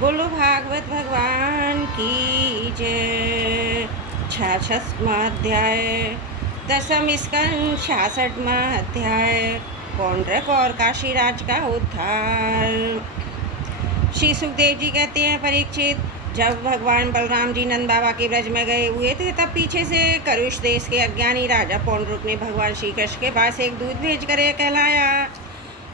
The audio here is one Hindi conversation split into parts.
बोलो भागवत भगवान की जय। 66वां अध्याय, दसम स्कंद, 66वां अध्याय, पौंड्रक और काशीराज का उद्धार। श्री सुखदेव जी कहते हैं, परीक्षित, जब भगवान बलराम जी नंद बाबा के ब्रज में गए हुए थे, तब पीछे से करुष देश के अज्ञानी राजा पौंड्रुक ने भगवान श्री कृष्ण के पास एक दूत भेज कर यह कहलाया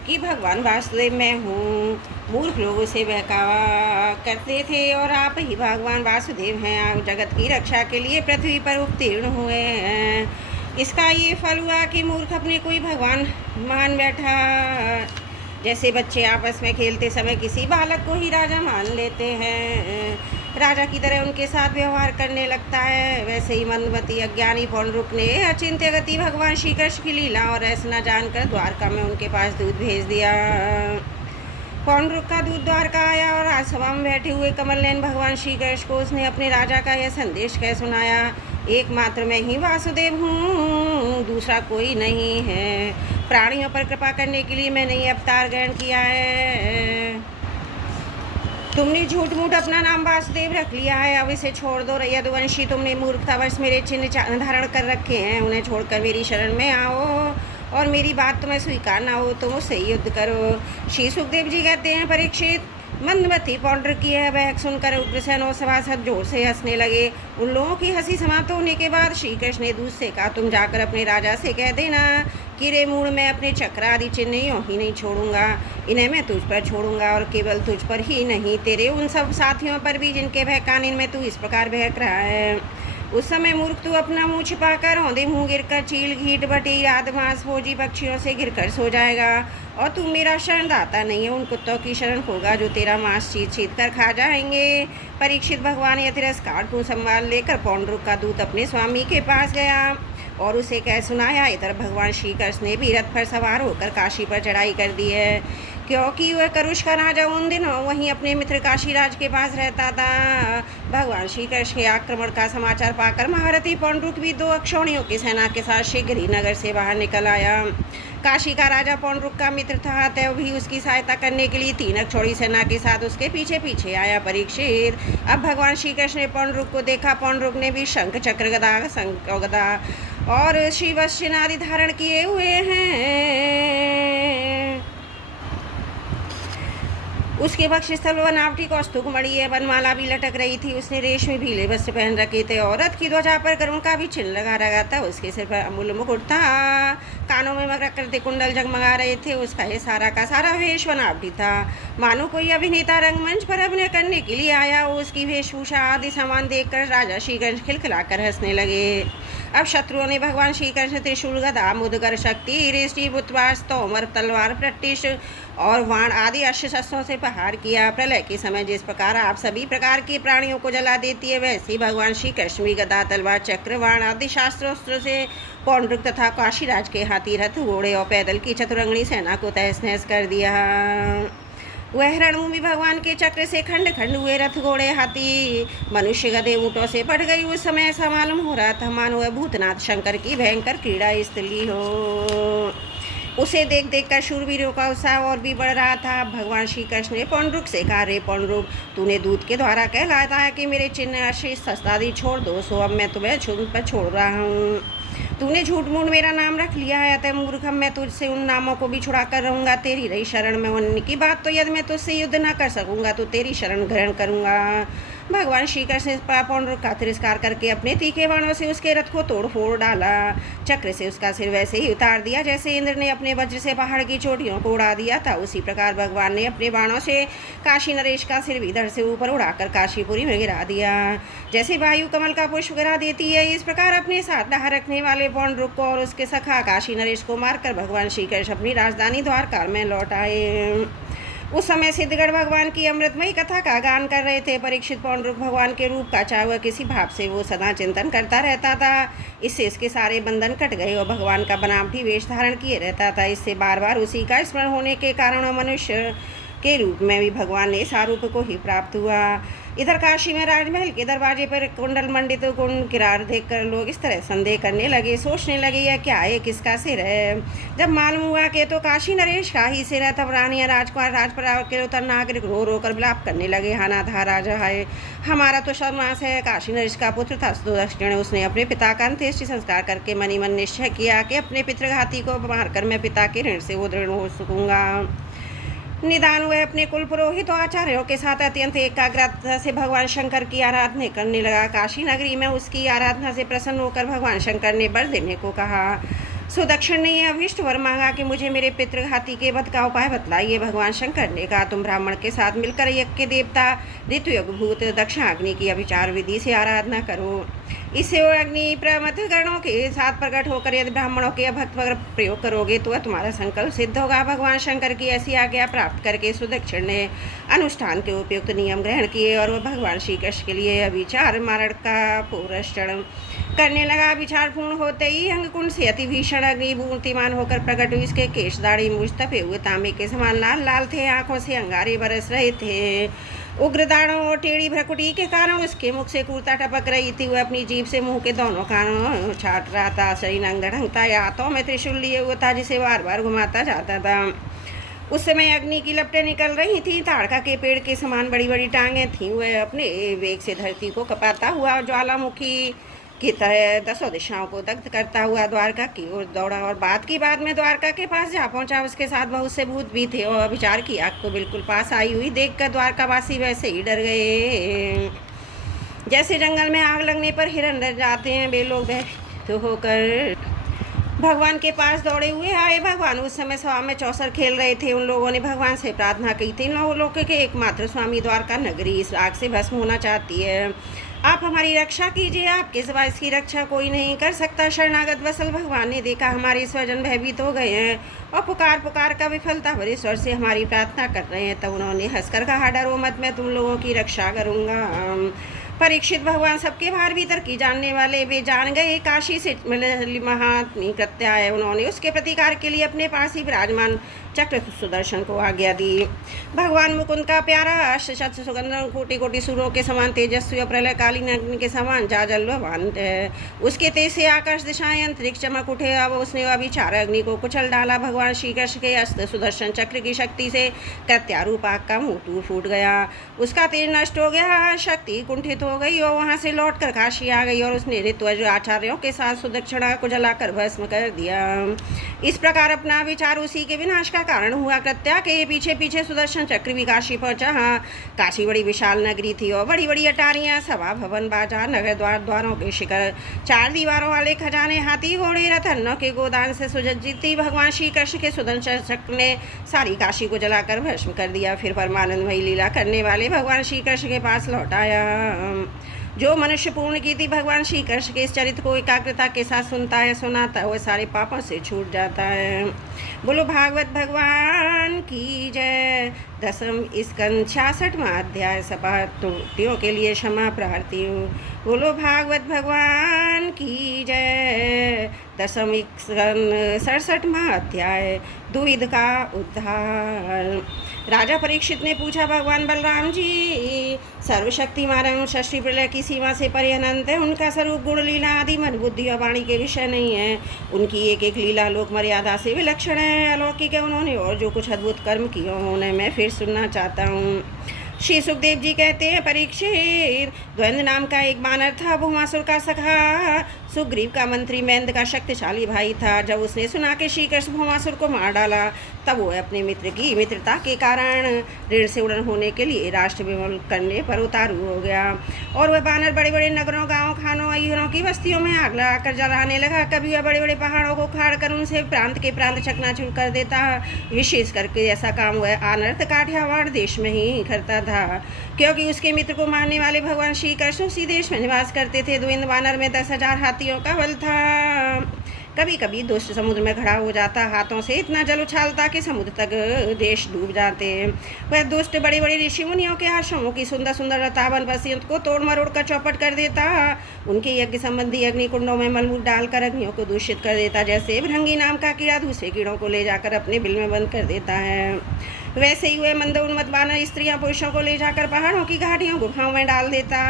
कि भगवान वासुदेव मैं हूँ। मूर्ख लोग उसे बहकावा करते थे और आप ही भगवान वासुदेव हैं। आप जगत की रक्षा के लिए पृथ्वी पर उत्तीर्ण हुए हैं। इसका ये फल हुआ कि मूर्ख अपने कोई भगवान मान बैठा। जैसे बच्चे आपस में खेलते समय किसी बालक को ही राजा मान लेते हैं, राजा की तरह उनके साथ व्यवहार करने लगता है, वैसे ही मंदमती अज्ञानी पौंड्रुक ने अचिंत्य गति भगवान श्री कृष्ण की लीला और ऐसा जानकर द्वारका में उनके पास दूध भेज दिया। पौंड्रुक का दूध द्वारका आया और राजसभा में बैठे हुए कमल नयन भगवान श्री कृष्ण को उसने अपने राजा का यह संदेश कह सुनाया, एकमात्र मैं ही वासुदेव हूँ, दूसरा कोई नहीं है। प्राणियों पर कृपा करने के लिए मैंने ये अवतार ग्रहण किया है। तुमने झूठ मूठ अपना नाम वासुदेव रख लिया है, अब इसे छोड़ दो। यदुवंशी, तुमने मूर्खतावश मेरे चिन्ह धारण कर रखे हैं, उन्हें छोड़कर मेरी शरण में आओ और मेरी बात तुम्हें स्वीकार ना हो तो मुझसे युद्ध करो। श्री सुखदेव जी कहते हैं, परीक्षित, मंदमती पौंड्रुक की यह बहक सुनकर उग्रसेन और सभासद जोर से हंसने लगे। उन लोगों की हंसी समाप्त होने के बाद श्री कृष्ण ने दूत से कहा, तुम जाकर अपने राजा से कह देना कि रे मूड मैं अपने चक्र आदि चिन्ह यूँ ही नहीं छोड़ूंगा, इन्हें मैं तुझ पर छोड़ूंगा और केवल तुझ पर ही नहीं, तेरे उन सब साथियों पर भी जिनके बहकाने में तू इस प्रकार बहक रहा है। उस समय मूर्ख तू अपना मुंह छिपाकर औंधे मुंह गिरकर चील घीट बटी राधमास फौजी पक्षियों से गिरकर सो जाएगा और तू मेरा शरणदाता नहीं है, उन कुत्तों की शरण होगा जो तेरा मांस चीत चीत कर खा जाएंगे। परीक्षित, भगवान यह तिरस्कार तू संभाल लेकर पौंड्रुक का दूत अपने स्वामी के पास गया और उसे कह सुनाया। इधर भगवान श्री कृष्ण ने भी रथ पर सवार होकर काशी पर चढ़ाई कर दी है, क्योंकि वह करुष का राजा उन दिनों वहीं अपने मित्र काशीराज के पास रहता था। भगवान श्री कृष्ण के आक्रमण का समाचार पाकर महारथी पौंड्रुक भी 2 अक्षौणियों की सेना के साथ शीघ्र ही नगर से बाहर निकल आया। काशी का राजा पौंड्रुक का मित्र था, अतः भी उसकी सहायता करने के लिए 3 अक्षौणी सेना के साथ उसके पीछे पीछे आया। परीक्षित, अब भगवान श्री कृष्ण ने पौंड्रुक को देखा। पौंड्रुक ने भी शंख चक्र गदा और श्रीवत्स आदि धारण किए हुए हैं। उसके वक्षस्थल व नावटी कौस्तुभ मणि वनमाला भी लटक रही थी। उसने रेशमी भीले वस्त्र पहन रखे थे और रथ की ध्वजा पर गरुड़ का भी चिन्ह लगा रखा था। उसके सिर पर अमूल्य मुकुट था, कानों में मकरंद कुंडल जगमगा रहे थे। उसका ये सारा का सारा वेश बनावटी था, मानो कोई अभिनेता रंगमंच पर अभिनय करने के लिए आया हो। उसकी वेशभूषा आदि सामान देखकर राजा श्री कृष्ण खिलखिलाकर हंसने लगे। अब शत्रुओं ने भगवान श्री कृष्ण त्रिशूल, गदा, मुदगर, शक्ति, रिष्टि, बुतवार, तोमर, तलवार, प्रटिश और वाण आदि अस्त्र शस्त्रों से प्रहार किया। प्रलय के समय जिस प्रकार आप सभी प्रकार के प्राणियों को जला देती है, वैसे ही भगवान श्री कृष्ण भी गदा, तलवार, चक्र, वाण आदि शास्त्रोस्त्र से पौंड्रुक तथा काशीराज के हाथी, रथ, घोड़े और पैदल की चतुरंगणी सेना को तहस नहस कर दिया। वह हिरण्यमुनि भी भगवान के चक्र से खंड खंड हुए। रथ, घोड़े, हाथी, मनुष्य, गधे, ऊँटों से पट गई। उस समय ऐसा मालूम हो रहा था मानो वह भूतनाथ शंकर की भयंकर क्रीड़ा स्थली हो। उसे देख देख कर शूरवीरों का उत्साह और भी बढ़ रहा था। भगवान श्री कृष्ण ने पौंड्रुक से कहा, रे पौंड्रुक, तूने दूत के द्वारा कहलाता है कि मेरे चिन्ह आशीष शस्त्रादि छोड़ दो, सो अब मैं तुम्हें पर छोड़ रहा हूँ। तूने झूठ मूठ मेरा नाम रख लिया है, अतः मूर्खम मैं तुझसे उन नामों को भी छुड़ा कर रहूँगा। तेरी रही शरण में उन्हीं की बात, तो यदि मैं तुझसे युद्ध न कर सकूँगा तो तेरी शरण ग्रहण करूँगा। भगवान श्री कृष्ण ने पौंड्रुक का तिरस्कार करके अपने तीखे बाणों से उसके रथ को तोड़ फोड़ डाला। चक्र से उसका सिर वैसे ही उतार दिया जैसे इंद्र ने अपने वज्र से पहाड़ की चोटियों को उड़ा दिया था। उसी प्रकार भगवान ने अपने बाणों से काशी नरेश का सिर भी धड़ से ऊपर उड़ाकर काशीपुरी में गिरा दिया। जैसे वायु कमल का पुष्प गिरा देती है, इस प्रकार अपने साथ डहा रखने वाले पौंड्रुक को और उसके सखा काशी नरेश को मारकर भगवान श्री कृष्ण अपनी राजधानी द्वारका में लौट आए। उस समय सिद्धगढ़ भगवान की अमृतमयी कथा का गान कर रहे थे। परीक्षित, पौंड्रुक भगवान के रूप का चाहे हुआ किसी भाव से वो सदा चिंतन करता रहता था। इससे इसके सारे बंधन कट गए और भगवान का बनावटी वेश धारण किए रहता था। इससे बार बार उसी का स्मरण होने के कारण मनुष्य के रूप में भी भगवान ने सारूप को ही प्राप्त हुआ। इधर काशी में राजमहल के दरवाजे पर कुंडल मंडित कुंड किरार देखकर लोग इस तरह संदेह करने लगे, सोचने लगे यह क्या है, किसका सिर है। जब मालूम हुआ कि तो काशी नरेश का ही सिर है, तब रानियां राजकुमार राजपराव के उतर नागरिक रो रो कर विलाप करने लगे, हानाधा राजा है, हमारा तो सर्वनाश है। काशी नरेश का पुत्र था सुदक्षिण, उसने अपने पिता का अंत्येष्टि संस्कार करके मनी मन निश्चय किया कि अपने पितृघाती को मारकर मैं पिता के ऋण से उदृढ़ हो सकूंगा। निदान वह अपने कुल पुरोहित और आचार्यों के साथ अत्यंत एकाग्रता से भगवान शंकर की आराधना करने लगा। काशी नगरी में उसकी आराधना से प्रसन्न होकर भगवान शंकर ने वर देने को कहा। सुदक्षिण ने यह अभिष्ट वर मांगा कि मुझे मेरे पितृघाती के वध का उपाय बतलाइए। भगवान शंकर ने कहा, तुम ब्राह्मण के साथ मिलकर यज्ञ के देवता ऋतुयोग भूत दक्षाग्नि की अभिचार विधि से आराधना करो। इससे वो अग्नि प्रमथ गणों के साथ प्रकट होकर यदि ब्राह्मणों के भक्त प्रयोग करोगे तो तुम्हारा संकल्प सिद्ध होगा। भगवान शंकर की ऐसी आज्ञा प्राप्त करके सुदक्षिण ने अनुष्ठान के उपयुक्त नियम ग्रहण किए और वह भगवान श्री कृष्ण के लिए अभिचार मारण का पुरस्चरण करने लगा। विचार पूर्ण होते ही अंगकुंड से अति भीषण अग्नि मूर्तिमान होकर प्रकट हुई। इसके केश दाढ़ी मुझ तपे हुए तांबे के समान लाल लाल थे, आंखों से अंगारे बरस रहे थे। उग्र दाढ़ों और टेढ़ी भ्रकुटी के कारण उसके मुख से कूर्ता टपक रही थी। वह अपनी जीभ से मुंह के दोनों कानों छाट रहा था। शरीर अंग ढंगता या हाथों में त्रिशूल लिए हुआ था, जिसे बार बार घुमाता जाता था। उस समय अग्नि की लपटें निकल रही थीं, ताड़का के पेड़ के समान बड़ी बड़ी टांगें थीं। वह अपने वेग से धरती को कपाता हुआ ज्वालामुखी की तरह दसों दिशाओं को दग्ध करता हुआ द्वारका की ओर दौड़ा और बात की बात में द्वारका के पास जा पहुंचा। उसके साथ बहुत से भूत भी थे और अभिचार की आग को बिल्कुल पास आई हुई देखकर द्वारकावासी वैसे ही डर गए जैसे जंगल में आग लगने पर हिरण डर जाते हैं। वे लोग भयभीत होकर भगवान के पास दौड़े हुए आए। भगवान उस समय सभा में चौसर खेल रहे थे। उन लोगों ने भगवान से प्रार्थना की थी, नौ लोक के एकमात्र स्वामी द्वारका नगरी इस आग से भस्म होना चाहती है, आप हमारी रक्षा कीजिए, आपके सिवा इसकी रक्षा कोई नहीं कर सकता। शरणागत वसल भगवान ने देखा हमारे स्वजन भयभीत हो गए हैं और पुकार पुकार का विफलता भरे स्वर से हमारी प्रार्थना कर रहे हैं। तब उन्होंने हंसकर कहा, डरो मत, मैं तुम लोगों की रक्षा करूंगा। परीक्षित भगवान सबके बाहर भीतर की जानने वाले, वे जान गए काशी से महात्मी कृत्या है। उन्होंने उसके प्रतिकार के लिए अपने पास ही विराजमान चक्र सुदर्शन को आज्ञा दी। भगवान मुकुंद का प्यारा अष्टशत सुगंधम कोटि कोटि सूर्यों के समान तेजस्वी और प्रलयकालीन अग्नि के समान जाजल्यवान है। उसके तेज से आकाश दिशाएं अंतरिक्ष चमक उठे। अब उसने अभिचार अग्नि को कुचल डाला। भगवान श्री कृष्ण के अस्त्र सुदर्शन चक्र की शक्ति से कृत्यारूप आग का मुंह टूट फूट गया। उसका तेज नष्ट हो गया, शक्ति कुंठित हो गई और वहां से लौटकर काशी आ गई और उसने ऋत्वज आचार्यों के साथ सुदक्षिणा को जलाकर भस्म कर दिया। इस प्रकार अपना विचार उसी के विनाश का कारण हुआ। कृत्या के पीछे पीछे सुदर्शन चक्र भी काशी पहुंचा। हाँ, काशी बड़ी विशाल नगरी थी और बड़ी बड़ी अटारियां, सभा भवन, बाजार, नगर द्वार, द्वारों के शिखर, चार दीवारों वाले खजाने, हाथी घोड़े रथ, अन्नों के गोदान से सुसज्जित थी। भगवान श्री कृष्ण के सुदर्शन चक्र ने सारी काशी को जलाकर भस्म कर दिया। फिर परमानंदमयी लीला करने वाले भगवान श्री कृष्ण के पास लौट आया। जो मनुष्य पूर्ण कीर्ति भगवान श्री कृष्ण के इस चरित्र को एकाग्रता के साथ सुनता है, सुनाता है, वह सारे पापों से छूट जाता है। बोलो भागवत भगवान की जय। दसम स्कंद 66वां अध्याय। सपा त्रुटियों के लिए क्षमा प्रार्थी हूँ। बोलो भागवत भगवान की जय। दसम स्कंद 67वां अध्याय। दुविध का उद्धार। राजा परीक्षित ने पूछा, भगवान बलराम जी सर्वशक्तिमान षष्ठी प्रलय की सीमा से परे अनंत है। उनका स्वरूप गुण लीला आदि मन बुद्धि और वाणी के विषय नहीं है। उनकी एक एक लीला लोक मर्यादा से विलक्षण है, अलौकिक है। उन्होंने और जो कुछ अद्भुत कर्म किए उन्हें मैं फिर सुनना चाहता हूँ। श्री सुखदेव जी कहते हैं, परीक्षित, द्वंद्व नाम का एक बानर था। भूमासुर का सखा सुग्रीव का मंत्री मैंद का शक्तिशाली भाई था। जब उसने सुना कि श्री कृष्ण भूमासुर को मार डाला, तब वो अपने मित्र की मित्रता के कारण ऋण से उड़न होने के लिए राष्ट्र विमल करने पर उतारू हो गया और वह बानर बड़े बड़े नगरों, गांवों, खानों, अयुरों की बस्तियों में आग लगाकर जलाने लगा। कभी वह बड़े बड़े पहाड़ों को खाड़ कर उनसे प्रांत के प्रांत चकनाचूर कर देता। विशेष करके ऐसा काम वह अनर्थ काठियावाड़ देश में ही करता था, क्योंकि उसके मित्र को मारने वाले भगवान श्री कृष्ण उसी देश में निवास करते थे। द्विंद बानर में 10,000 हाथियों का बल था। कभी कभी दुष्ट समुद्र में खड़ा हो जाता, हाथों से इतना जल उछालता कि समुद्र तक देश डूब जाते। वह दुष्ट बड़े बड़े ऋषि मुनियों के आश्रमों की सुंदर सुंदर लतावन बस्तियों को तोड़ मरोड़ कर चौपट कर देता। उनके यज्ञ संबंधी अग्नि कुंडों में मलमूत्र डालकर अग्नियों को दूषित कर देता, जैसे भृंगी नाम का कीड़ा दूसरे कीड़ों को ले जाकर अपने बिल में बंद कर देता है। वैसे ही वह मंदोन्मत्त वानर स्त्रियां पुरुषों को ले जाकर पहाड़ों की घाटियों गुफाओं में डाल देता,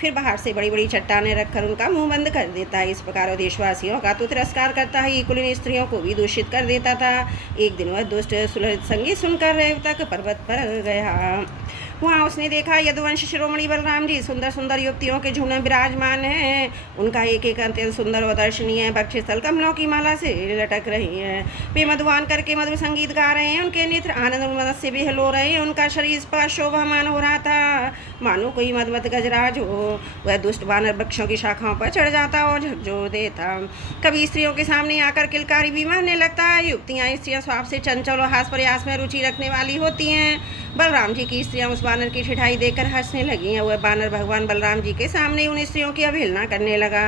फिर बाहर से बड़ी बड़ी चट्टानें रखकर उनका मुंह बंद कर देता। इस प्रकार वो देशवासियों का तो तिरस्कार करता ही कुलीन स्त्रियों को भी दूषित कर देता था। एक दिन वह दुष्ट सुललित संगीत सुनकर रेवतक पर्वत पर गया। वहाँ उसने देखा यदुवंश शिरोमणि बलराम जी सुंदर सुंदर युवतियों के झुंड में विराजमान हैं। उनका एक एक अत्यंत सुंदर और दर्शनीय वक्षस्थल कमलों की माला से लटक रही हैं। वे मधुवान करके मधुर संगीत गा रहे हैं। उनके नेत्र आनंद उन्मत्त से बेहलो रहे हैं। उनका शरीर स्पर्श शोभामान हो रहा था, मानो कोई मदमत गजराज हो। वह दुष्ट वानर वृक्षों की शाखाओं पर चढ़ जाता और झकझोर देता। कभी स्त्रियों के सामने आकर किलकारी भी मारने लगता है। युवतियाँ स्त्रियाँ स्वाप से चंचल और हास प्रयास में रुचि रखने वाली होती हैं। बलराम जी की स्त्रियाँ उस वानर की ठिठाई देखकर हंसने लगी। वह वानर भगवान बलराम जी के सामने उन स्त्रियों की अवहेलना करने लगा।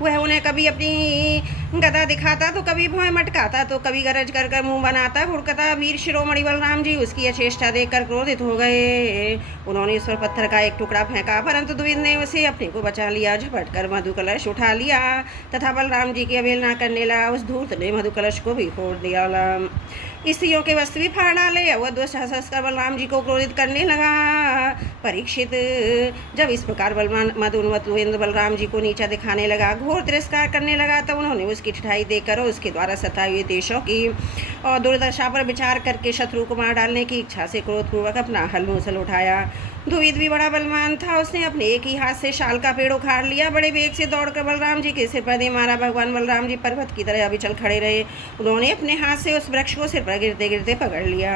वह उन्हें कभी अपनी गदा दिखाता तो कभी भौं मटकाता तो कभी गरज कर कर मुंह बनाता भुड़कता। वीर शिरोमणि बलराम जी उसकी यह चेष्टा देखकर क्रोधित हो गए। उन्होंने उस पर पत्थर का एक टुकड़ा फेंका, परंतु द्विज ने उसे अपने को बचा लिया। झपट कर मधु कलश उठा लिया तथा बलराम जी की अवहेलना करने लगा। उस धूर्त ने मधु कलश को भी फोड़ दिया। स्त्रियों के वस्त्र भी फाड़ डाले। वह दुष्ट हंसकर बलराम जी को क्रोधित करने लगा। परीक्षित जब इस प्रकार मधुन्मत्त बलराम जी को नीचा दिखाने लगा, घोर तिरस्कार करने लगा, तब उन्होंने उसकी ठिठाई देकर और उसके द्वारा सताए हुए देशों की और दुर्दशा पर विचार करके शत्रु को मार डालने की इच्छा से क्रोधपूर्वक अपना हल मूसल उठाया। द्विविद भी बड़ा बलवान था। उसने अपने एक ही हाथ से शाल का पेड़ उखाड़ लिया। बड़े वेग से दौड़कर बलराम जी के सिर पर दे मारा। भगवान बलराम जी पर्वत की तरह अविचल खड़े रहे। उन्होंने अपने हाथ से उस वृक्ष को सिर पर गिरते गिरते पकड़ लिया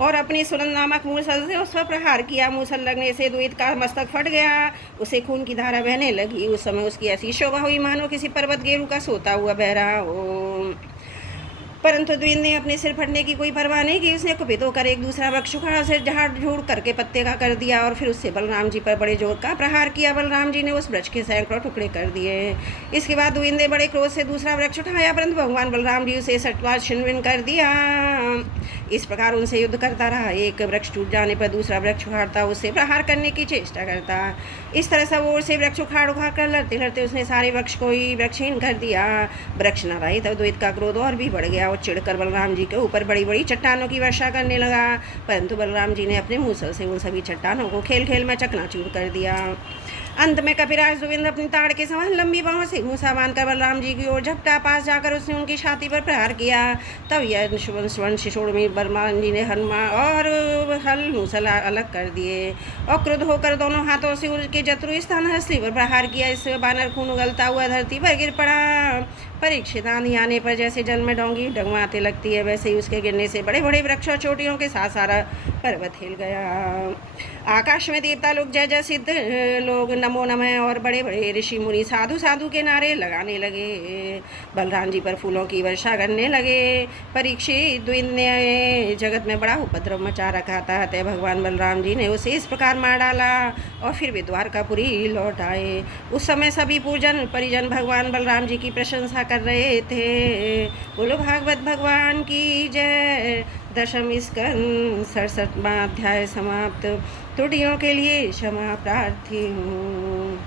और अपने सुरन नामक मूसल से उस पर प्रहार किया। मूसल लगने से द्विविद का मस्तक फट गया। उसे खून की धारा बहने लगी। उस समय उसकी ऐसी शोभा हुई मानो किसी पर्वत गेरू का सोता हुआ बह रहा हो। परंतु द्विज ने अपने सिर फटने की कोई परवाह नहीं की। उसने कुपित होकर एक दूसरा वृक्ष उखाड़ा, उसे झाड़ झूड़ करके पत्ते का कर दिया और फिर उससे बलराम जी पर बड़े जोर का प्रहार किया। बलराम जी ने उस वृक्ष के सैकड़ों टुकड़े कर दिए। इसके बाद द्विज ने बड़े क्रोध से दूसरा वृक्ष उठाया, परंतु भगवान बलराम जी उसे सटवा छिन्न कर दिया। इस प्रकार उनसे युद्ध करता रहा। एक वृक्ष टूट जाने पर दूसरा वृक्ष उखाड़ता, उससे प्रहार करने की चेष्टा करता। इस तरह सब ओर से वृक्ष उखाड़ उखाड़ कर लड़ते लड़ते उसने सारे वृक्ष को ही वृक्षहीन कर दिया। वृक्ष न रहे तब द्वैत का क्रोध और भी बढ़ गया और चिढ़कर बलराम जी के ऊपर बड़ी बड़ी चट्टानों की वर्षा करने लगा। परंतु बलराम जी ने अपने मूसल से उन सभी चट्टानों को खेल खेल में चकनाचूर कर दिया। अंत में कपिराज गोविंद अपनी ताड़ के समान लंबी बाहों से मूसा बांधकर बलराम जी की ओर झपटा। पास जाकर उसने उनकी छाती पर प्रहार किया। तब यह स्वर्ण शिशोड़ में बलराम जी ने हनुमान और हल मूसल अलग कर दिए और क्रुद्ध होकर दोनों हाथों से उनके जत्रु स्थान हस्ती पर प्रहार किया। इससे बानर खून उगलता हुआ धरती पर गिर पड़ा। परीक्षित आंधी आने पर जैसे जल में डोंगी डगमाते लगती है, वैसे ही उसके गिरने से बड़े बड़े वृक्ष और चोटियों के साथ सारा पर्वत हिल गया। आकाश में देवता लोग जय जय सिद्ध लोग नमो नमः और बड़े बड़े ऋषि मुनि साधु साधु के नारे लगाने लगे। बलराम जी पर फूलों की वर्षा करने लगे। परीक्षित द्विज ने जगत में बड़ा उपद्रव मचा रखा था, अतः भगवान बलराम जी ने उसे इस प्रकार मार डाला और फिर वे द्वारकापुरी लौट आए। उस समय सभी पूजन परिजन भगवान बलराम जी की प्रशंसा कर रहे थे। बोलो भागवत भगवान की जय। दशम स्कंद 67वां अध्याय समाप्त। त्रुटियों के लिए क्षमा प्रार्थी हूँ।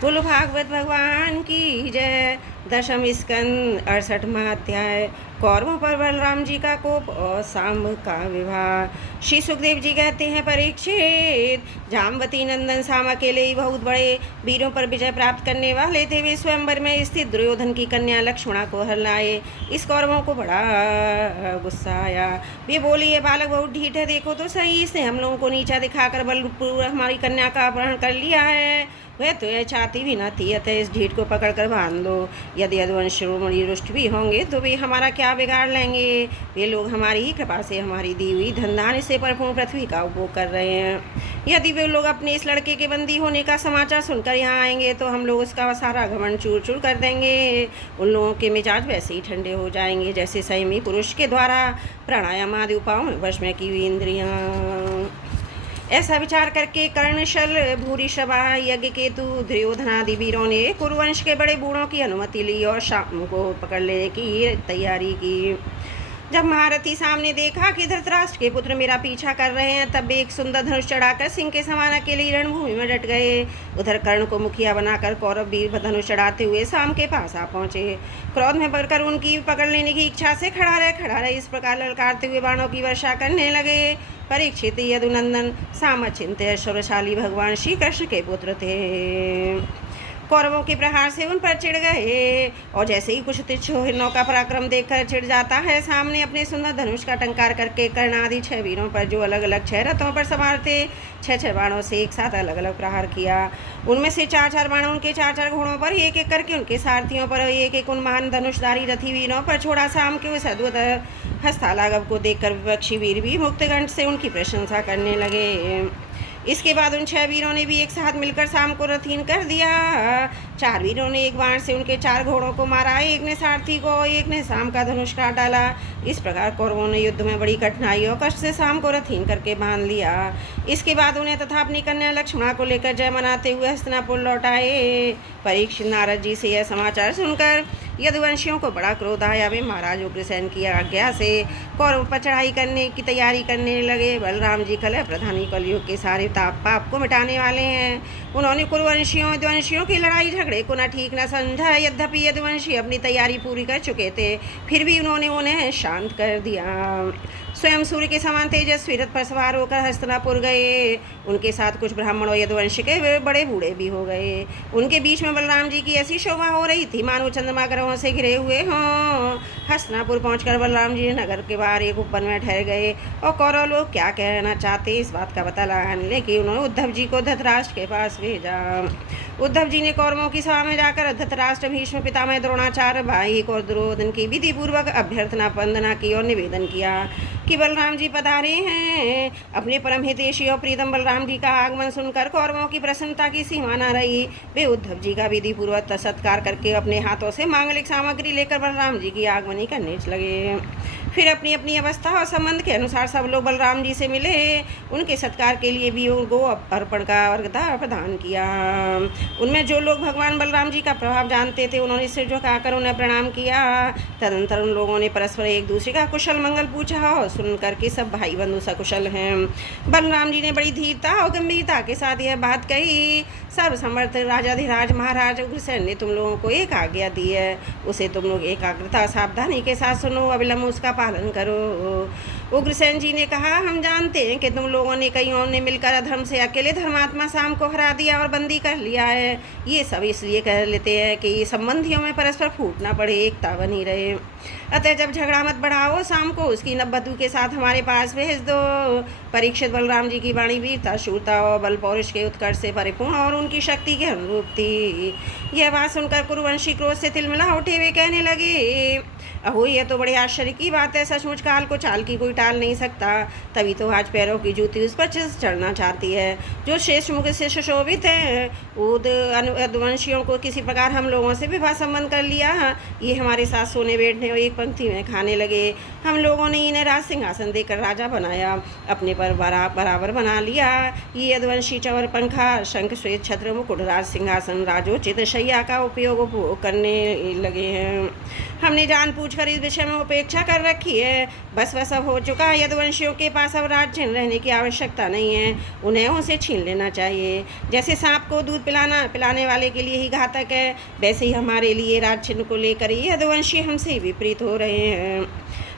बोलो भागवत भगवान की जय। दशम स्कंद 68वां अध्याय। कौरवों पर बलराम जी का कोप और सांब का विवाह। श्री सुखदेव जी कहते हैं, परीक्षित, जामवती नंदन साम अकेले ही बहुत बड़े वीरों पर विजय प्राप्त करने वाले थे। वे स्वयंवर में स्थित दुर्योधन की कन्या लक्ष्मणा को हर लाए। इस कौरवों को बड़ा गुस्सा आया। वे बोली, ये बालक बहुत ढीठ है, देखो तो सही, इसने हम लोगों को नीचा दिखाकर बलपूर्वक हमारी कन्या का अपहरण कर लिया है। वह तो यह चाहती भी न थी, अतः इस ढीठ को पकड़ कर बांध दो। यदि यदुवंश शिरोमणि रुष्ट भी होंगे तो वे हमारा क्या बिगाड़ लेंगे। वे लोग हमारी ही कृपा से हमारी दी हुई धन धान्य से परिपूर्ण पृथ्वी का उपभोग कर रहे हैं। यदि वे लोग अपने इस लड़के के बंदी होने का समाचार सुनकर यहाँ आएंगे तो हम लोग उसका सारा घमंड चूर चूर कर देंगे। उन लोगों के मिजाज वैसे ही ठंडे हो जाएंगे जैसे संयमी पुरुष के द्वारा प्राणायाम आदि उपायों में वश में की हुई इंद्रियाँ। ऐसा विचार करके कर्णशल भूरिशभा यज्ञकेतु दुर्योधनादि वीरों ने कुरुवंश के बड़े बूढ़ों की अनुमति ली और शाम को पकड़ लेने की तैयारी की। जब महारथी सामने देखा कि धृतराष्ट्र के पुत्र मेरा पीछा कर रहे हैं, तब एक सुंदर धनुष चढ़ाकर सिंह के समान अकेले रणभूमि में डट गए। उधर कर्ण को मुखिया बनाकर कौरव वीर धनुष चढ़ाते हुए शाम के पास आ पहुंचे। क्रोध में भरकर उनकी पकड़ लेने की इच्छा से खड़ा रहे इस प्रकार ललकारते हुए बाणों की वर्षा करने लगे। परीक्षित यदुनंदन सामचिंत ऐश्वर्यशाली भगवान श्री कृष्ण के पुत्र थे। कौरवों के प्रहार से उन पर चिढ़ गए और जैसे ही कुछ तुच्छों का पराक्रम देखकर चिढ़ जाता है, सामने अपने सुंदर धनुष का टंकार करके कर्ण आदि 6 वीरों पर, जो अलग अलग 6 रथों पर सवार थे, 6 बाणों से एक साथ अलग अलग प्रहार किया। उनमें से 4 बाणों उनके 4 घोड़ों पर, एक एक करके उनके सारथियों पर, एक उन महान धनुषधारी रथी वीरों पर छोड़ा। शाम के उस अद्भुत हस्तालाघव को देखकर विपक्षी वीर भी मुक्तकंठ से उनकी प्रशंसा करने लगे। इसके बाद उन 6 वीरों ने भी एक साथ मिलकर शाम को रथहीन कर दिया। 4 वीरों ने एक बाण से उनके 4 घोड़ों को मारा, एक ने सारथी को, एक ने शाम का धनुष काट डाला। इस प्रकार कौरवों ने युद्ध में बड़ी कठिनाई और कष्ट से शाम को रथहीन करके बांध लिया। इसके बाद उन्हें तथा अपनी कन्या लक्ष्मणा को लेकर जय मनाते हुए हस्तिनापुर लौट आए। परीक्षित नारद जी से यह समाचार सुनकर यदुवंशियों को बड़ा क्रोध आया। वे महाराज उग्रसेन की आज्ञा से कौरव पर चढ़ाई करने की तैयारी करने लगे। बलराम जी कलह प्रधानी कलयुग के सारे ताप पाप को मिटाने वाले हैं। उन्होंने कुरुवंशियों यदुवंशियों की लड़ाई झगड़े को न ठीक न समझा। यद्यपि यदुवंशी अपनी तैयारी पूरी कर चुके थे, फिर भी उन्होंने उन्हें शांत कर दिया। स्वयं सूर्य के समान तेजस्वी रथ पर सवार होकर हस्तिनापुर गए। उनके साथ कुछ ब्राह्मण और यदुवंश के बड़े बूढ़े भी हो गए। उनके बीच में बलराम जी की ऐसी शोभा हो रही थी मानो चंद्रमा ग्रहों से घिरे हुए हों। हस्तिनापुर पहुंचकर बलराम जी नगर के बाहर एक उपवन में ठहर गए और कौरव लोग क्या कहना चाहते इस बात का पता लगाने लगे। उन्होंने उद्धव जी को धृतराष्ट्र के पास भेजा। उद्धव जी ने कौरवों की सभा में जाकर धृतराष्ट्र, भीष्म पितामह, द्रोणाचार्य, भाई और दुर्योधन की विधि पूर्वक अभ्यर्थना वंदना की और निवेदन किया कि बलराम जी पधारे हैं। अपने परम हितैषी और प्रीतम बलराम जी का आगमन सुनकर कौरवों की प्रसन्नता की सीमा न रही। वे उद्धव जी का विधि पूर्वक सत्कार करके अपने हाथों से मांगलिक सामग्री लेकर बलराम जी की आगमनी करने लगे। फिर अपनी अपनी अवस्था और संबंध के अनुसार सब लोग बलराम जी से मिले। उनके सत्कार के लिए भी गो अर्पण का अर्घ्य प्रदान किया। उनमें जो लोग भगवान बलराम जी का प्रभाव जानते थे, उन्होंने सिर झुकाकर उन्हें प्रणाम किया। तदनंतर उन लोगों ने परस्पर एक दूसरे का कुशल मंगल पूछा और सुनकर के सब भाई बंधु सकुशल हैं। बलराम जी ने बड़ी धीरता और गंभीरता के साथ यह बात कही। सर्वसमर्थ राजाधिराज महाराज उग्रसेन ने तुम लोगों को एक आज्ञा दी है, उसे तुम लोग एकाग्रता सावधानी के साथ सुनो, अविलंब उसका पालन करो। उग्रसेन जी ने कहा, हम जानते हैं कि तुम लोगों ने कईयों ने मिलकर अधर्म से अकेले धर्मात्मा शाम को हरा दिया और बंदी कर लिया है। ये सब इसलिए कह लेते हैं कि संबंधियों में परस्पर फूट ना पड़े, एकता बनी रहे। अतः जब झगड़ा मत बढ़ाओ, शाम को उसकी नववधू के साथ हमारे पास भेज दो। परीक्षित बलराम जी की वाणी वीरता, शूरता और बल पौरुष के उत्कर्ष से परिपूर्ण और उनकी शक्ति के अनुरूप थी। यह बात सुनकर कुरुवंशी क्रोध से तिलमिला उठे हुए कहने लगे, अहो यह तो बड़े आश्चर्य की बात है। सचमुच काल को चाल की कोई टाल नहीं सकता। तभी तो आज पैरों की जूती उस पर चढ़ना चाहती है। जो शेष मुख से सुशोभित है, यदुवंशियों को किसी प्रकार हम लोगों से विवाह संबंध कर लिया। ये हमारे साथ सोने बैठने और एक पंक्ति में खाने लगे। हम लोगों ने इन्हें राज सिंहासन देकर राजा बनाया, अपने पर बराबर बना लिया। ये यदुवंशी चवर पंखा, शंख, श्वेत छत्र, मुकुट, राज सिंहासन, राजोचित शैया का उपयोग करने लगे हैं। हमने जान पूछकर इस विषय में उपेक्षा कर रखी है। बस वह सब हो चुका। यदुवंशियों के पास अब राज्य रहने की आवश्यकता नहीं है, उन्हें उसे छीन लेना चाहिए। जैसे सांप को दूध पिलाने वाले के लिए ही घातक है, वैसे ही हमारे लिए राज्य को लेकर यदुवंशी हमसे विपरीत हो रहे हैं।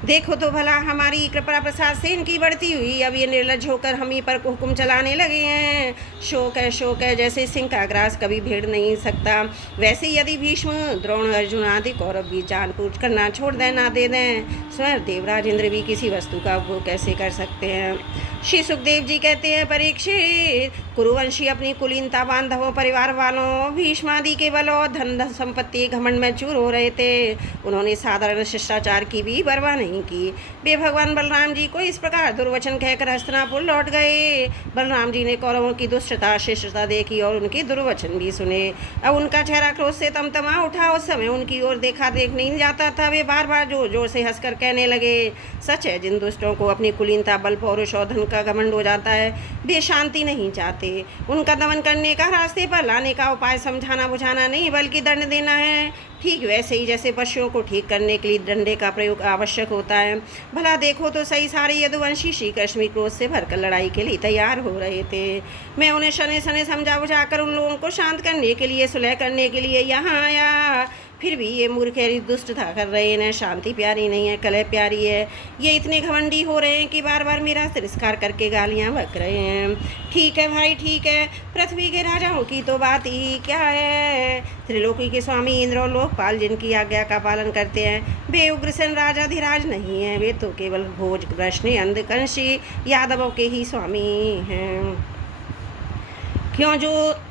देखो तो भला हमारी कृपा प्रसाद से इनकी बढ़ती हुई, अब ये निर्लज होकर हम ही पर हुक्म चलाने लगे हैं। शोक है, जैसे सिंह का ग्रास कभी भेड़ नहीं सकता, वैसे यदि भीष्म, द्रोण, अर्जुन आदि कौरव भी जान पूछ कर ना छोड़ दें ना दे दें, स्वयं देवराज इंद्र भी किसी वस्तु का उपभोग कैसे कर सकते हैं। श्री सुखदेव जी कहते हैं, परीक्षित, कुरुवंशी अपनी कुलीनता, बांधवों, परिवार वालों, भीष्मादि के बल और धन संपत्ति घमंड में चूर हो रहे थे। उन्होंने साधारण शिष्टाचार की भी परवाह नहीं की। वे भगवान बलराम जी को इस प्रकार दुर्वचन कहकर हस्तिनापुर लौट गए। बलराम जी ने कौरवों की दुष्टता शिष्टता देखी और उनके दुर्वचन भी सुने। अब उनका चेहरा क्रोध से तमतमा उठा। उस समय उनकी ओर देख नहीं जाता था। वे बार बार जोर जोर से हंसकर कहने लगे, सच है, जिन दुष्टों को अपनी कुलीनता, बल, पौरुष और धन उनका घमंड हो जाता है। वे शांति नहीं चाहते। उनका दमन करने का, रास्ते पर लाने का उपाय समझाना बुझाना नहीं बल्कि दंड देना है। ठीक वैसे ही जैसे पशुओं को ठीक करने के लिए डंडे का प्रयोग आवश्यक होता है। भला देखो तो सही, सारे यदुवंशी श्री कृष्ण क्रोध से भरकर लड़ाई के लिए तैयार हो रहे थे। मैं उन्हें शने शने समझा बुझाकर उन लोगों को शांत करने के लिए, सुलह करने के लिए यहाँ आया। फिर भी ये मूर्ख दुष्ट था कर रहे हैं। शांति प्यारी नहीं है, कलह प्यारी है। ये इतने घमंडी हो रहे हैं कि बार बार मेरा तिरस्कार करके गालियाँ बक रहे हैं। ठीक है भाई, ठीक है। पृथ्वी के राजाओं की तो बात ही क्या है। त्रिलोकी के स्वामी इंद्र और लोकपाल जिनकी आज्ञा का पालन करते हैं, वे उग्रसेन राजाधिराज नहीं हैं। वे तो केवल भोज, कृष्ण, अंधकंशी यादवों के ही स्वामी हैं। क्यों जो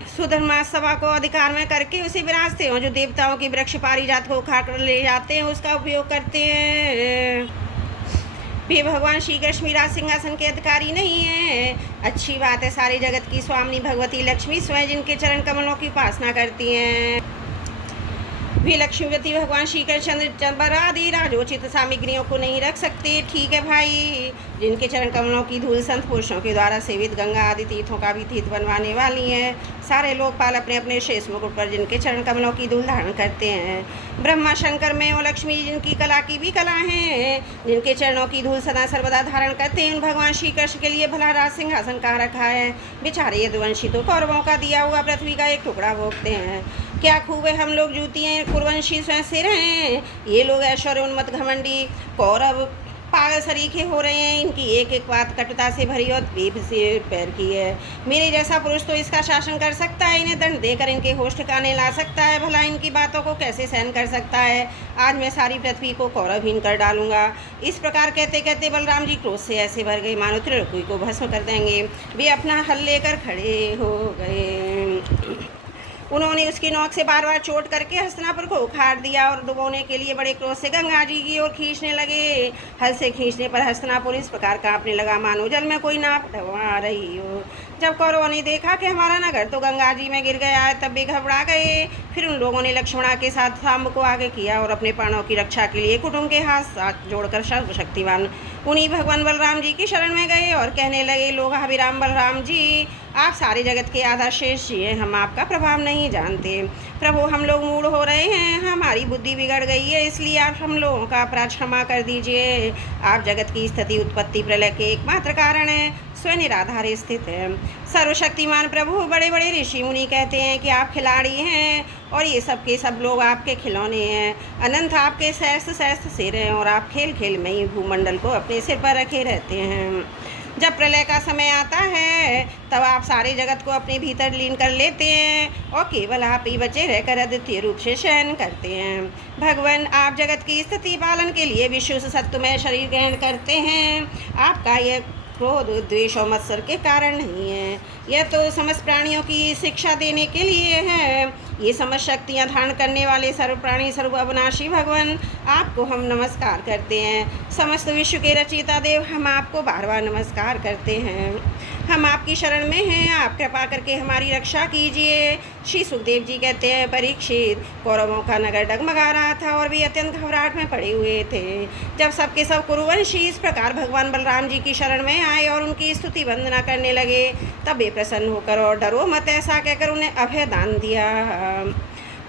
सुधर्मा सभा को अधिकार में करके उसे विराजते हो, जो देवताओं की वृक्ष पारिजात को उखाड़ कर ले जाते हैं, उसका उपयोग करते हैं। वे भगवान श्री कृष्ण विराज सिंहासन के अधिकारी नहीं है। अच्छी बात है। सारे जगत की स्वामिनी भगवती लक्ष्मी स्वयं जिनके चरण कमलों की उपासना करती हैं, वे लक्ष्मीवती भगवान श्री कृष्ण आदि राजोचित सामग्रियों को नहीं रख सकते। ठीक है भाई। जिनके चरण कमलों की धूल संत पुरुषों के द्वारा सेवित गंगा आदि तीर्थों का भी तीर्थ बनवाने वाली है। सारे लोकपाल अपने अपने शेष मुकुट पर जिनके चरण कमलों की धूल धारण करते हैं। ब्रह्मा शंकर में और लक्ष्मी जिनकी कला की भी कला है, जिनके चरणों की धूल सदा सर्वदा धारण करते हैं, उन भगवान श्री कृष्ण के लिए भला राज सिंहासन कहाँ रखा है। बेचारे यदुवंशी तो कौरवों का दिया हुआ पृथ्वी का एक टुकड़ा भोगते हैं। क्या खूब है, हम लोग जूतियाँ कुरवंशी स्वयं सिर हैं। ये लोग ऐश्वर्य उन्मत्त घमंडी कौरव पागल सरीखे हो रहे हैं। इनकी एक एक बात कटुता से भरी और बेब से पैर की है। मेरे जैसा पुरुष तो इसका शासन कर सकता है, इन्हें दंड देकर इनके होश ठिकाने ला सकता है। भला इनकी बातों को कैसे सहन कर सकता है। आज मैं सारी पृथ्वी को कौरवहीन कर डालूंगा। इस प्रकार कहते कहते बलराम जी क्रोध से ऐसे भर गए मानो त्रिलोकी को भस्म कर देंगे। वे अपना हल लेकर खड़े हो गए। उन्होंने उसकी नोक से बार बार चोट करके हस्तिनापुर को उखाड़ दिया और डुबोने के लिए बड़े क्रोध से गंगा जी की ओर खींचने लगे। हल से खींचने पर हस्तिनापुर इस प्रकार कांपने लगा मानो जल में कोई नाव डुबा रही हो। जब कौरवों ने देखा कि हमारा नगर तो गंगा जी में गिर गया है, तब भी घबरा गए। फिर उन लोगों ने लक्ष्मणा के साथ सांब को आगे किया और अपने प्राणों की रक्षा के लिए कुटुंब के हाथ साथ जोड़कर सर्वशक्तिमान उन्हीं भगवान बलराम जी की शरण में गए और कहने लगे, लोग अभिराम बलराम जी, आप सारे जगत के आधार शेष जी हैं। हम आपका प्रभाव नहीं जानते प्रभु। हम लोग मूढ़ हो रहे हैं, हमारी बुद्धि बिगड़ गई है, इसलिए आप हम लोगों का अपराध क्षमा कर दीजिए। आप जगत की स्थिति, उत्पत्ति, प्रलय के एकमात्र कारण है, स्वयं निराधार स्थित है। सर्वशक्तिमान प्रभु, बड़े बड़े ऋषि मुनि कहते हैं कि आप खिलाड़ी हैं और ये सब के सब लोग आपके खिलौने हैं। अनंत आपके सहस्त्र सहस्त्र सिर हैं और आप खेल खेल में ही भूमंडल को अपने सिर पर रखे रहते हैं। जब प्रलय का समय आता है तब आप सारे जगत को अपने भीतर लीन कर लेते हैं और केवल आप ही बचे रहकर अद्वितीय रूप से शयन करते हैं। भगवान, आप जगत की स्थिति पालन के लिए विशुद्ध सत्वमय शरीर ग्रहण करते हैं। आपका यह क्रोध, द्वेष और मत्सर के कारण नहीं है, यह तो समस्त प्राणियों की शिक्षा देने के लिए है। ये समस्त शक्तियाँ धारण करने वाले सर्व प्राणी सर्व अविनाशी भगवान, आपको हम नमस्कार करते हैं। समस्त विश्व के रचयिता देव, हम आपको बार बार नमस्कार करते हैं। हम आपकी शरण में हैं, आप कृपा करके हमारी रक्षा कीजिए। श्री सुखदेव जी कहते हैं, परीक्षित, कौरवों का नगर डगमगा रहा था और वे अत्यंत घबराहट में पड़े हुए थे। जब सबके सब कुरुवंशी इस प्रकार भगवान बलराम जी की शरण में आए और उनकी स्तुति वंदना करने लगे, तब वे प्रसन्न होकर और डरो मत ऐसा कहकर उन्हें अभय दान दिया।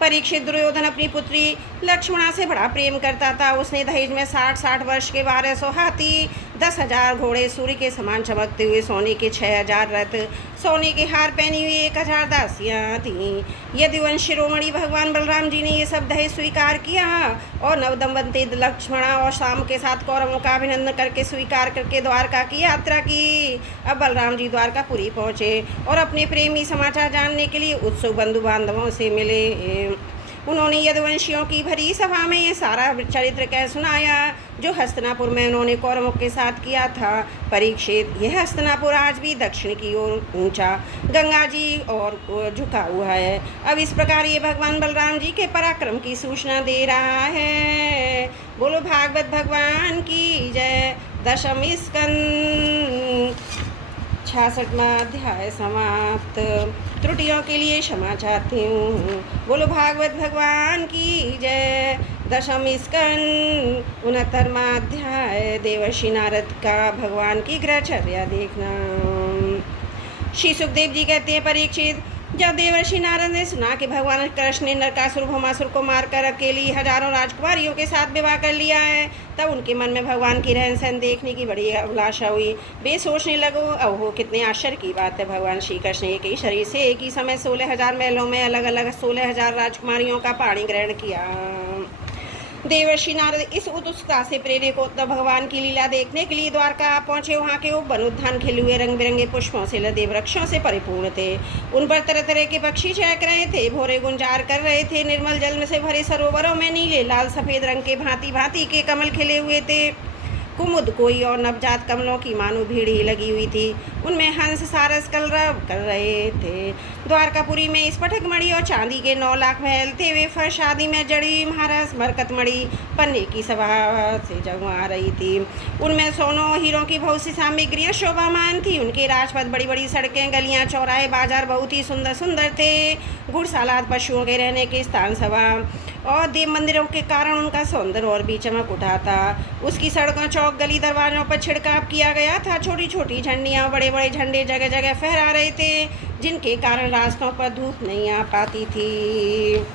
परीक्षित, दुर्योधन अपनी पुत्री लक्ष्मणा से बड़ा प्रेम करता था। उसने दहेज में 60 वर्ष के 1200 हाथी, 10,000 घोड़े, सूर्य के समान चमकते हुए सोने के 6,000 रथ, सोने के हार पहनी हुई 1,000 दासियाँ थीं। यदुवंश शिरोमणि भगवान बलराम जी ने ये सब दहेज स्वीकार किया और नवदंपति लक्ष्मणा और शाम के साथ कौरवों का अभिनंदन करके स्वीकार करके द्वारका की यात्रा की। अब बलराम जी द्वारकापुरी पहुँचे और अपने प्रेमी समाचार जानने के लिए उत्सुक बंधु बांधवों से मिले। उन्होंने यदुवंशियों की भरी सभा में ये सारा चरित्र कह सुनाया जो हस्तिनापुर में उन्होंने कौरवों के साथ किया था। परीक्षित, यह हस्तिनापुर आज भी दक्षिण की ओर ऊंचा गंगा जी और झुका हुआ है। अब इस प्रकार ये भगवान बलराम जी के पराक्रम की सूचना दे रहा है। बोलो भागवत भगवान की जय। दशम स्कंद 66वां अध्याय समाप्त। त्रुटियों के लिए क्षमा चाहती हूँ। बोलो भागवत भगवान की जय। दशम स्कंद 69वां अध्याय। देवर्षि नारद का भगवान की ग्रहचर्या देखना। श्री सुखदेव जी कहते हैं, परीक्षित, जब देवर्षि नारद ने सुना कि भगवान कृष्ण ने नरकासुर भौमासुर को मारकर अकेली हजारों राजकुमारियों के साथ विवाह कर लिया है, तब उनके मन में भगवान की रहन सहन देखने की बड़ी अभिलाषा हुई। वे सोचने लगो, ओहो कितने आश्चर्य की बात है, भगवान श्री कृष्ण एक ही शरीर से एक ही समय 16,000 महलों में अलग अलग 16,000 राजकुमारियों का पाणी ग्रहण किया। देवर्षि नारद इस उत्सुकता से प्रेरित हो तब भगवान की लीला देखने के लिए द्वारका पहुंचे। वहाँ के वन उद्यान खिले हुए रंग बिरंगे पुष्पों से लदे वृक्षों से परिपूर्ण थे। उन पर तरह तरह के पक्षी चहक रहे थे, भोरे गुंजार कर रहे थे। निर्मल जल से भरे सरोवरों में नीले लाल सफ़ेद रंग के भांति भांति के कमल खिले हुए थे। कुमुद कोई और नवजात कमलों की मानो भीड़ ही लगी हुई थी। उनमें हंस सारस कलरव कर रहे थे। द्वारकापुरी में स्फटिक मणि और चांदी के 9 लाख महल थे। वे फर्श आदि में जड़ी महारस मरकत मणि पन्ने की सभा से जगमा रही थी। उनमें सोनों हीरों की बहुत सी सामग्रियाँ शोभामान थी। उनके राजपथ, बड़ी बड़ी सड़कें, गलियाँ, चौराहे, बाजार बहुत ही सुंदर सुंदर थे। घुड़सालात, पशुओं के रहने के स्थान, सभा और देव मंदिरों के कारण उनका सौंदर्य और भी चमक उठा था। उसकी सड़कों, चौक, गली, दरवाजों पर छिड़काव किया गया था। छोटी छोटी झंडियाँ, बड़े बड़े झंडे जगह जगह फहरा रहे थे, जिनके कारण रास्तों पर धूप नहीं आ पाती थी।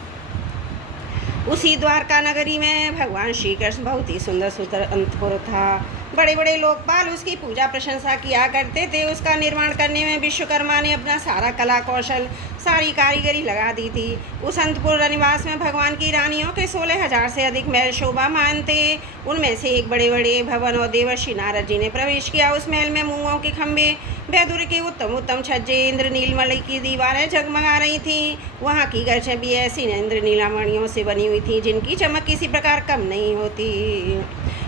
उसी द्वारका नगरी में भगवान श्री कृष्ण बहुत ही सुंदर सुंदर अंतपुर था। बड़े बड़े लोकपाल उसकी पूजा प्रशंसा किया करते थे। उसका निर्माण करने में विश्वकर्मा ने अपना सारा कला कौशल, सारी कारीगरी लगा दी थी। उस अंतपुर निवास में भगवान की रानियों के 16,000 से अधिक महल शोभामान थे। उनमें से एक बड़े बड़े भवन और देवर्षि नारद जी ने प्रवेश किया। उस महल में मूंगों के खंभे, बैदुर के उत्तम उत्तम छज्जे, इंद्र नीलमणि की दीवारें जगमगा रही थीं। वहाँ की गरछें भी ऐसी इंद्र नीलामणियों से बनी हुई थी, जिनकी चमक किसी प्रकार कम नहीं होती।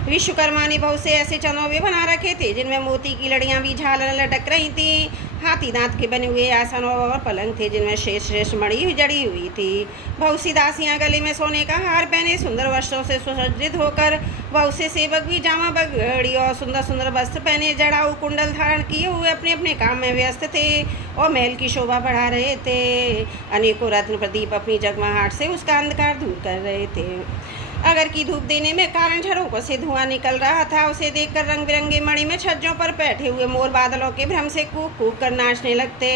विश्वकर्मा ने बहुत से ऐसे चनौवे बना रखे थे, जिनमें मोती की लड़ियाँ भी झालर लटक रही थी। हाथी दांत के बने हुए आसन और पलंग थे, जिनमें श्रेष्ठ मणि जड़ी हुई थी। बहुत सी दासियाँ गले में सोने का हार पहने सुंदर वस्त्रों से सुसज्जित होकर, बहुत से सेवक भी जामा बगड़ी और सुंदर सुंदर वस्त्र पहने, जड़ाऊ कुंडल धारण किए हुए अपने अपने काम में व्यस्त थे और महल की शोभा बढ़ा रहे थे। अनेकों रत्न प्रदीप अपनी जगमगाहट से उसका अंधकार दूर कर रहे थे। अगर की धूप देने में कारण झरोकों से धुआं निकल रहा था। उसे देखकर रंग बिरंगे मणि में छज्जों पर बैठे हुए मोर बादलों के भ्रम से कूक कूक कर नाचने लगते।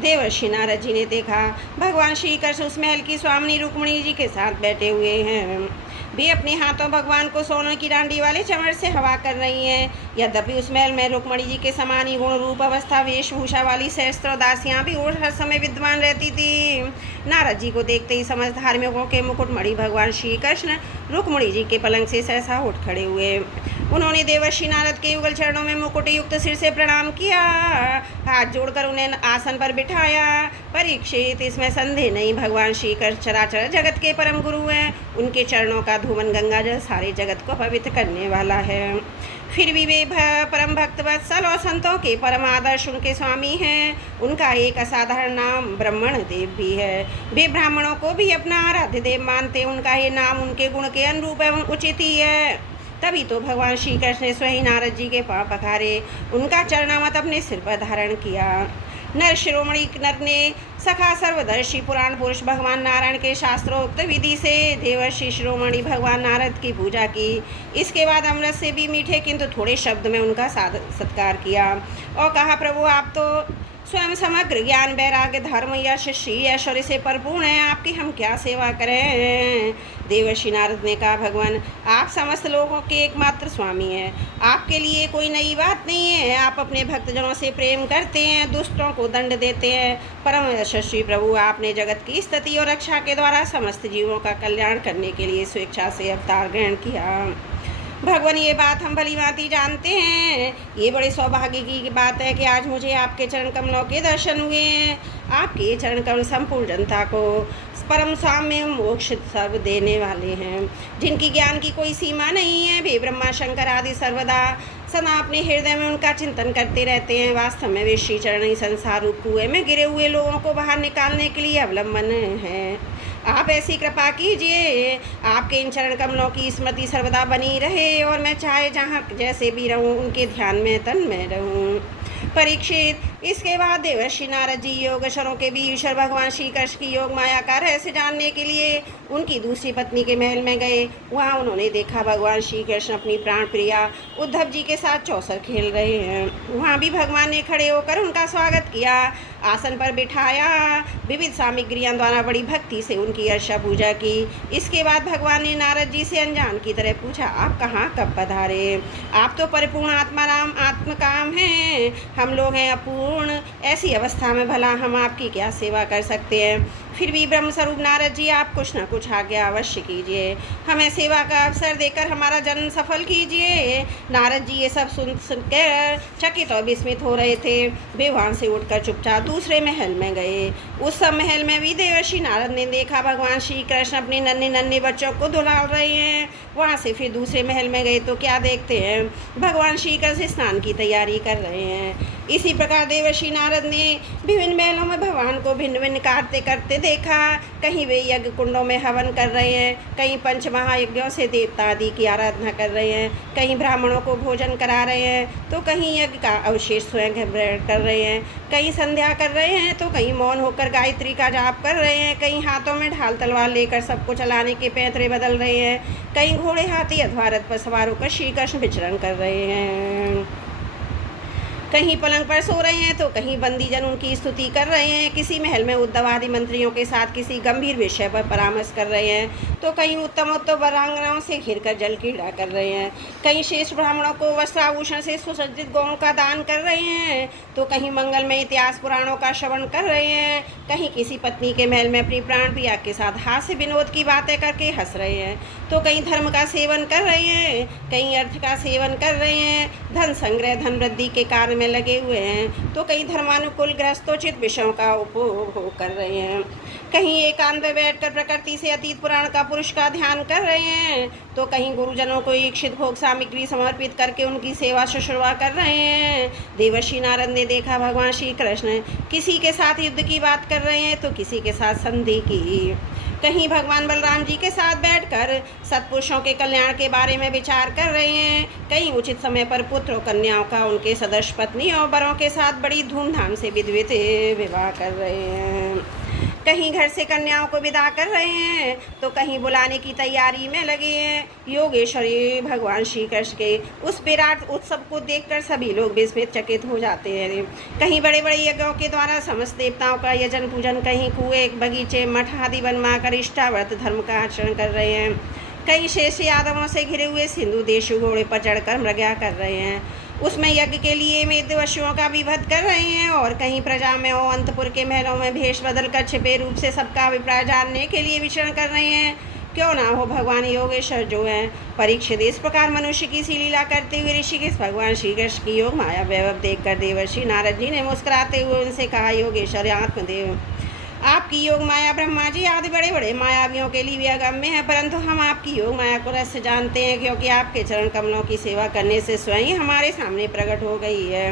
देवर्षि नारद जी ने देखा, भगवान श्री कृष्ण उस महल की स्वामिनी रुक्मिणी जी के साथ बैठे हुए हैं। वे अपने हाथों भगवान को सोने की डांडी वाले चमड़ से हवा कर रही हैं। यद्यपि उस महल में रुक्मिणी जी के समान ही गुण रूप अवस्था वेशभूषा वाली सहस्त्रों दासियां भी हर समय विद्वान रहती थी। नारद जी को देखते ही समस्त धार्मिकों के मुकुटमणि भगवान श्री कृष्ण रुक्मिणी जी के पलंग से सहसा उठ खड़े हुए। उन्होंने देवर्षि नारद के युगल चरणों में मुकुट युक्त सिर से प्रणाम किया, हाथ जोड़कर उन्हें आसन पर बिठाया। परीक्षित, इसमें संदेह नहीं, भगवान श्री कृष्ण चराचर जगत के परम गुरु हैं। उनके चरणों का धूमन गंगा जल सारे जगत को पवित्र करने वाला है। फिर भी वे परम भक्त वत्सल और संतों के परम आदर्श उनके स्वामी हैं। उनका एक असाधारण नाम ब्राह्मण देव भी है। वे ब्राह्मणों को भी अपना आराध्य देव मानते। उनका ये नाम उनके गुण के अनुरूप एवं उचित ही है। तभी तो भगवान श्री कृष्ण ने स्वयं नारद जी के पांव पखारे, उनका चरणामत अपने सिर पर धारण किया। नर शिरोमणि नर ने सखा सर्वदर्शी पुराण पुरुष भगवान नारायण के शास्त्रोक्त विधि से देवर्षि शिरोमणि भगवान नारद की पूजा की। इसके बाद अमृत से भी मीठे किंतु थोड़े शब्द में उनका सत्कार किया और कहा, प्रभु आप तो स्वयं समग्र ज्ञान, वैराग्य, धर्म, यश, श्री, ऐश्वर्य से परिपूर्ण है। आपकी हम क्या सेवा करें। देवर्षि नारद ने कहा, भगवान आप समस्त लोगों के एकमात्र स्वामी हैं। आपके लिए कोई नई बात नहीं है। आप अपने भक्तजनों से प्रेम करते हैं, दुष्टों को दंड देते हैं। परम यशस्वी प्रभु, आपने जगत की स्थिति और रक्षा के द्वारा समस्त जीवों का कल्याण करने के लिए स्वेच्छा से अवतार ग्रहण किया। भगवान ये बात हम भली भांति जानते हैं। ये बड़े सौभाग्य की बात है कि आज मुझे आपके चरण कमलों के दर्शन हुए हैं। आपके चरण कमल संपूर्ण जनता को परम साम्य मोक्ष सर्व देने वाले हैं, जिनकी ज्ञान की कोई सीमा नहीं है। वे ब्रह्मा शंकर आदि सर्वदा सदा अपने हृदय में उनका चिंतन करते रहते हैं। वास्तव में वे श्री चरण ही संसार रूप कुएं में गिरे हुए लोगों को बाहर निकालने के लिए अवलंबन हैं। आप ऐसी कृपा कीजिए, आपके इन चरण कमलों की स्मृति सर्वदा बनी रहे और मैं चाहे जहाँ जैसे भी रहूँ उनके ध्यान में तन में रहूँ। परीक्षित, इसके बाद देवर्षि नारद जी योगेश्वरों के भी ईश्वर भगवान श्री कृष्ण की योग माया का रहस्य जानने के लिए उनकी दूसरी पत्नी के महल में गए। वहाँ उन्होंने देखा भगवान श्री कृष्ण अपनी प्राण प्रिया उद्धव जी के साथ चौसर खेल रहे हैं। वहाँ भी भगवान ने खड़े होकर उनका स्वागत किया, आसन पर बिठाया, विविध सामग्रियों द्वारा बड़ी भक्ति से उनकी अर्चा पूजा की। इसके बाद भगवान ने नारद जी से अनजान की तरह पूछा, आप कहाँ कब पधारे? आप तो परिपूर्ण आत्माराम आत्मकाम हैं, हम लोग हैं अपूर्ण। ऐसी अवस्था में भला हम आपकी क्या सेवा कर सकते हैं? फिर भी ब्रह्मस्वरूप नारद जी, आप कुछ न कुछ आज्ञा अवश्य कीजिए, हमें सेवा का अवसर देकर हमारा जन्म सफल कीजिए। नारद जी ये सब सुनकर चकित और विस्मित हो रहे थे। वे वहाँ से उठकर चुपचाप दूसरे महल में गए। उस सब महल में भी देवर्षि नारद ने देखा भगवान श्री कृष्ण अपने नन्हे नन्हे बच्चों को धुला रहे हैं। वहाँ से फिर दूसरे महल में गए तो क्या देखते हैं, भगवान श्री कृष्ण स्नान की तैयारी कर रहे हैं। इसी प्रकार देवर्षि नारद ने विभिन्न महलों में भगवान को भिन्न भिन्न कार्य करते देखा। कहीं वे यज्ञ कुंडों में हवन कर रहे हैं, कहीं पंच महायज्ञों से देवता आदि की आराधना कर रहे हैं, कहीं ब्राह्मणों को भोजन करा रहे हैं, तो कहीं यज्ञ का अवशेष स्वयं ग्रहण कर रहे हैं, कहीं संध्या कर रहे हैं, तो कहीं मौन होकर गायत्री का जाप कर रहे हैं, कहीं हाथों में ढाल तलवार लेकर सबको चलाने के पैतरे बदल रहे हैं, कहीं घोड़े हाथी अथवा रथ पर सवार होकर श्री कृष्ण विचरण कर रहे हैं, कहीं पलंग पर सो रहे हैं, तो कहीं बंदीजन उनकी स्तुति कर रहे हैं, किसी महल में उद्धव आदि मंत्रियों के साथ किसी गंभीर विषय पर परामर्श कर रहे हैं, तो कहीं उत्तम वरांगनाओं से घिरकर जल क्रीड़ा कर रहे हैं, कहीं शेष ब्राह्मणों को वस्त्राभूषण से सुसज्जित गौओं का दान कर रहे हैं, तो कहीं मंगलमय इतिहास पुराणों का श्रवण कर रहे हैं, कहीं किसी पत्नी के महल में अपनी प्राण प्रिया के साथ हास्य विनोद की बातें करके हंस रहे हैं, तो कहीं धर्म का सेवन कर रहे हैं, कहीं अर्थ का सेवन कर रहे हैं, धन संग्रह धन वृद्धि के कार्य में लगे हुए हैं, तो कहीं धर्मानुकूल गृहस्थोचित विषयों का उपभोग कर रहे हैं, कहीं एकांत में बैठकर प्रकृति से अतीत पुराण का पुरुष का ध्यान कर रहे हैं, तो कहीं गुरुजनों को इच्छित भोग सामग्री समर्पित करके उनकी सेवा शुश्रूषा कर रहे हैं। देवर्षि नारद ने देखा भगवान श्री कृष्ण किसी के साथ युद्ध की बात कर रहे हैं, तो किसी के साथ संधि की, कहीं भगवान बलराम जी के साथ बैठकर सत्पुरुषों के कल्याण के बारे में विचार कर रहे हैं, कहीं उचित समय पर पुत्र और कन्याओं का उनके सदस्य पत्नी और बरों के साथ बड़ी धूमधाम से विधिवत विवाह कर रहे हैं, कहीं घर से कन्याओं को विदा कर रहे हैं, तो कहीं बुलाने की तैयारी में लगे हैं। योगेश्वरी भगवान श्री कृष्ण के उस विराट उत्सव को देखकर सभी लोग विस्मित चकित हो जाते हैं। कहीं बड़े बड़े यज्ञों के द्वारा समस्त देवताओं का यजन पूजन, कहीं कुएं बगीचे मठ आदि बनवाकर इष्टाव्रत धर्म का आचरण कर रहे हैं, कई शेष यादवों से घिरे हुए सिंधु देशु घोड़े पर चढ़कर मृग्या कर रहे हैं, उसमें यज्ञ के लिए मेदवशुओं का विवध कर रहे हैं, और कहीं प्रजा में और अंतपुर के महलों में भेष बदलकर छिपे रूप से सबका अभिप्राय जानने के लिए विचरण कर रहे हैं। क्यों ना हो भगवान योगेश्वर जो हैं परीक्षित। इस प्रकार मनुष्य की सी लीला करते हुए ऋषिकेश भगवान श्री कृष्ण की योग माया वैभव देखकर देवर्षि नारद जी ने मुस्कुराते हुए उनसे कहा, योगेश्वर आत्मदेव, आपकी योग माया ब्रह्मा जी आदि बड़े बड़े मायावियों के लिए भी अगम्य है, परंतु हम आपकी योग माया को रहस्य जानते हैं, क्योंकि आपके चरण कमलों की सेवा करने से स्वयं ही हमारे सामने प्रकट हो गई है।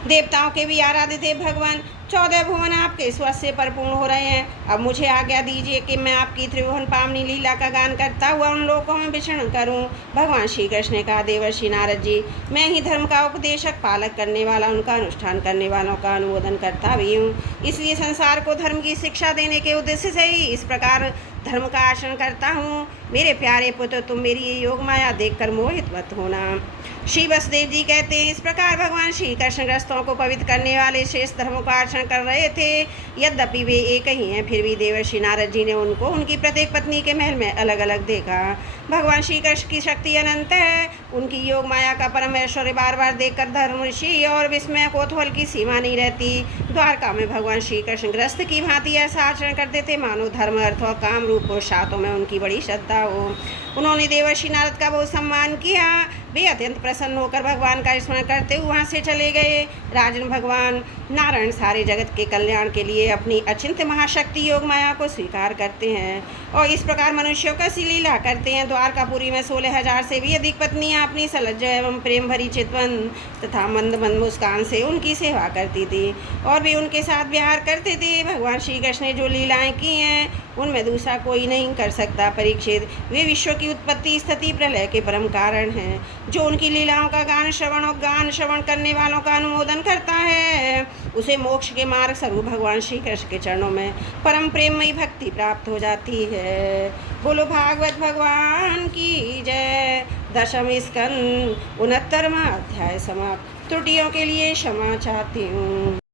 देवताओं के भी आराध्य देव भगवान 14 भुवन आपके स्वस्थ से परिपूर्ण हो रहे हैं। अब मुझे आज्ञा दीजिए कि मैं आपकी त्रिभुवन पावनी लीला का गान करता हुआ उन लोगों में विचरण करूं। भगवान श्री कृष्ण ने कहा, देवर्षि नारद जी, मैं ही धर्म का उपदेशक पालक करने वाला, उनका अनुष्ठान करने वालों का अनुमोदन करता भी हूँ, इसलिए संसार को धर्म की शिक्षा देने के उद्देश्य से ही इस प्रकार धर्म का आचरण करता हूँ। मेरे प्यारे पुत्र, तुम मेरी ये योग माया देखकर मोहित मत होना। श्री वसुदेव जी कहते हैं, इस प्रकार भगवान श्री कृष्ण ग्रस्तों को पवित्र करने वाले शेष धर्मों का आचरण कर रहे थे। यद्यपि वे एक ही हैं, फिर भी देवर्षि नारद जी ने उनको उनकी प्रत्येक पत्नी के महल में अलग अलग देखा। भगवान श्री कृष्ण की शक्ति अनंत है, उनकी योग माया का परम ऐश्वर्य बार बार देखकर धर्म ऋषि और विस्मय कौतूहल की सीमा नहीं रहती। द्वारका में भगवान श्री कृष्ण ग्रस्त की भांति ऐसा आचरण करते थे मानो धर्म अर्थ और काम रूप पुरुषार्थों में उनकी बड़ी श्रद्धा हो। उन्होंने देवर्षि नारद का बहुत सम्मान किया। वे अत्यंत प्रसन्न होकर भगवान का स्मरण करते हुए वहाँ से चले गए। राजन भगवान नारायण सारे जगत के कल्याण के लिए अपनी अचिंत्य महाशक्ति योग माया को स्वीकार करते हैं और इस प्रकार मनुष्यों का सी लीला करते हैं। द्वारकापुरी में 16,000 से भी अधिक पत्नियाँ अपनी सलज्ज एवं प्रेम भरी चितवन तथा मंद मंद मुस्कान से उनकी सेवा करती थी और भी उनके साथ विहार करते थे। भगवान श्री कृष्ण ने जो लीलाएं की हैं उनमें दूसरा कोई नहीं कर सकता। परीक्षित, वे विश्व की उत्पत्ति स्थिति प्रलय के परम कारण हैं। जो उनकी लीलाओं का गान श्रवण करने वालों का अनुमोदन करता है, उसे मोक्ष के मार्ग स्वरूप भगवान श्री कृष्ण के चरणों में परम प्रेममयी भक्ति प्राप्त हो जाती है। बोलो भागवत भगवान की जय। 10वें स्कंद 69वां अध्याय समाप्त। त्रुटियों के लिए क्षमा चाहती हूँ।